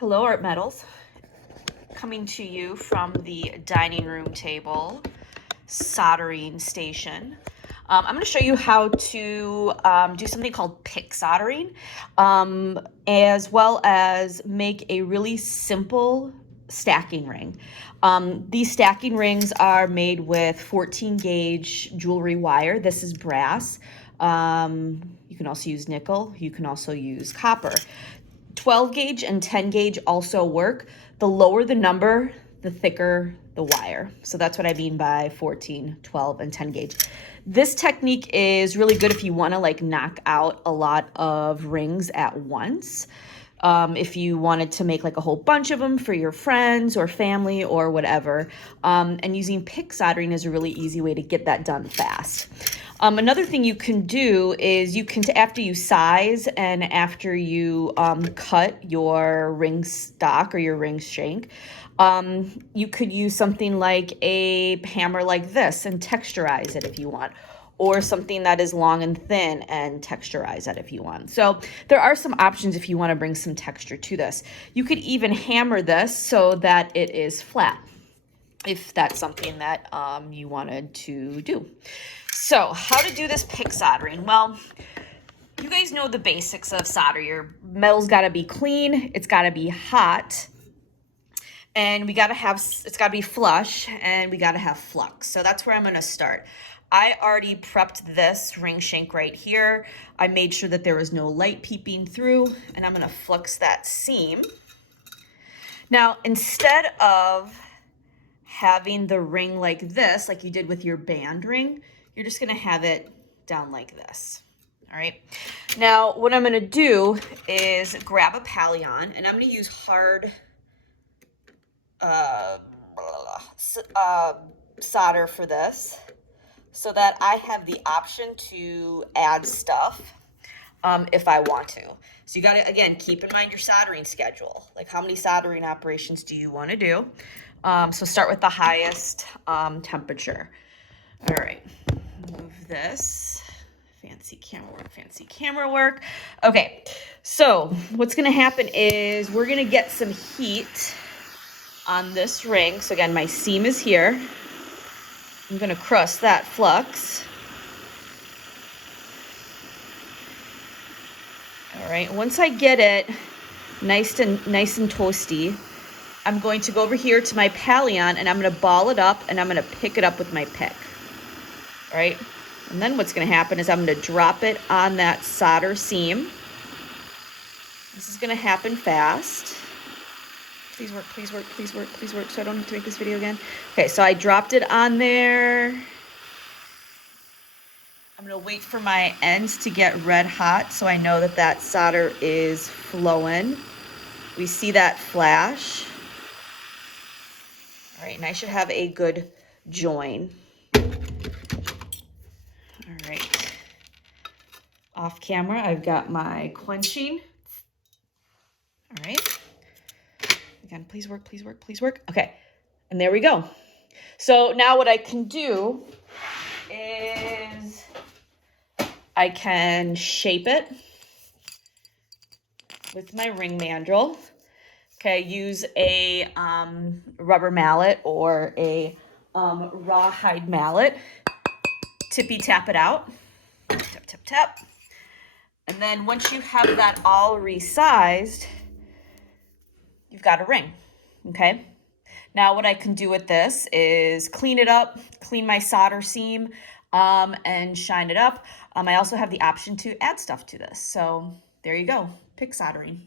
Hello, Art Metals. Coming to you from the dining room table soldering station. I'm going to show you how to do something called pick soldering, as well as make a really simple stacking ring. These stacking rings are made with 14 gauge jewelry wire. This is brass. You can also use nickel. You can also use copper. 12 gauge and 10 gauge also work. The lower the number, the thicker the wire. So that's what I mean by 14, 12, and 10 gauge. This technique is really good if you want to like knock out a lot of rings at once. If you wanted to make like a whole bunch of them for your friends or family or whatever. And using pick soldering is a really easy way to get that done fast. Another thing you can do is you can, after you size and after you cut your ring stock or your ring shank, you could use something like a hammer like this and texturize it if you want, or something that is long and thin and texturize it if you want. So there are some options if you want to bring some texture to this. You could even hammer this so that it is flat, if that's something that you wanted to do. So how to do this pick soldering? Well, you guys know the basics of solder. Your metal's got to be clean, it's got to be hot, and it's got to be flush, and we got to have flux. So that's where I'm going to start. I already prepped this ring shank right here. I made sure that there was no light peeping through, and I'm going to flux that seam. Now, instead of having the ring like this, like you did with your band ring, you're just going to have it down like this. All right. Now, what I'm going to do is grab a Palion, and I'm going to use hard solder for this, so that I have the option to add stuff if I want to. So you got to, again, keep in mind your soldering schedule. Like, how many soldering operations do you want to do? So start with the highest temperature. All right, move this. Fancy camera work. Okay, so what's going to happen is we're going to get some heat on this ring. So again, my seam is here. I'm going to cross that flux. All right, once I get it nice and toasty, I'm going to go over here to my Palion, and I'm going to ball it up, and I'm going to pick it up with my pick. All right, and then what's going to happen is I'm going to drop it on that solder seam. This is going to happen fast. Please work, please work, please work, please work, so I don't have to make this video again. Okay, so I dropped it on there. I'm going to wait for my ends to get red hot so I know that that solder is flowing. We see that flash. All right, and I should have a good join. All right. Off camera, I've got my quenching. All right. Again, please work, please work, please work. Okay, and there we go. So now what I can do is I can shape it with my ring mandrel. Okay, use a rubber mallet or a rawhide mallet. Tippy tap it out. Tap, tap, tap. And then once you have that all resized, you've got a ring, okay? Now what I can do with this is clean it up, clean my solder seam, and shine it up. I also have the option to add stuff to this. So there you go, pick soldering.